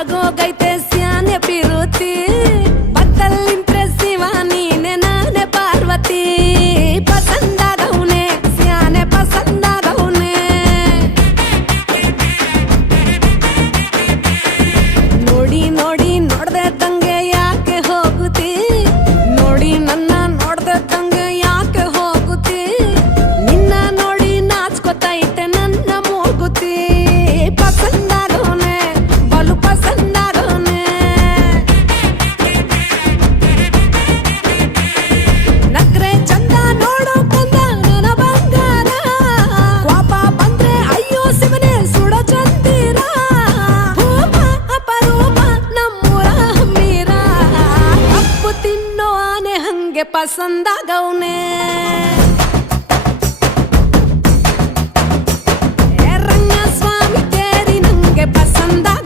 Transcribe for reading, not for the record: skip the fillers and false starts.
ಆಗೋಗೈತೆ ಸ್ಯಾನೆ ಪಿರುತಿ ಪಕ್ಕಲ್ ಇಂಪ್ರೆಸಿವ ನೀನೆ ನಾನೆ ಪಾರ್ವತಿ ಪಸಂದಾಗವ್ನೆ ಸ್ಯಾನೆ ಪಸಂದಾಗವ್ನೆ ನೋಡಿ ನೋಡಿ ನೋಡ್ದೆ ತಂಗೆ ಯಾಕೆ ಹೋಗುತ್ತಿ ನೋಡಿ ನನ್ನ ನೋಡ್ದೆ ತಂಗೆ ಯಾಕೆ ಹೋಗುತ್ತಿ ನಿನ್ನ ನೋಡಿ ನಾಚ್ಕೊತೈತೆ ನನ್ನ ಮೂಗುತಿ ಪಸಂದಾಗವ್ನೆ ಬಲು ಪಸಂದಾಗವ್ನೆ ನಕ್ರೆ ಚಂದ ನೋಡೋ ಕಂದ ನನ್ನ ಬಂಗಾರ ಕೋಪ ಬಂದ್ರೆ ಅಯ್ಯೋ ಶಿವನೇ ಸುಡ ಚಂದಿರ ಭೂಪ ಅಪರೂಪ ನಮ್ಮೂರ ಹಮ್ಮೀರ ಕಪ್ಪು ತಿನ್ನೋ ಆನೆ ಹಂಗೆ ಪಸಂದಾಗವ್ನೆ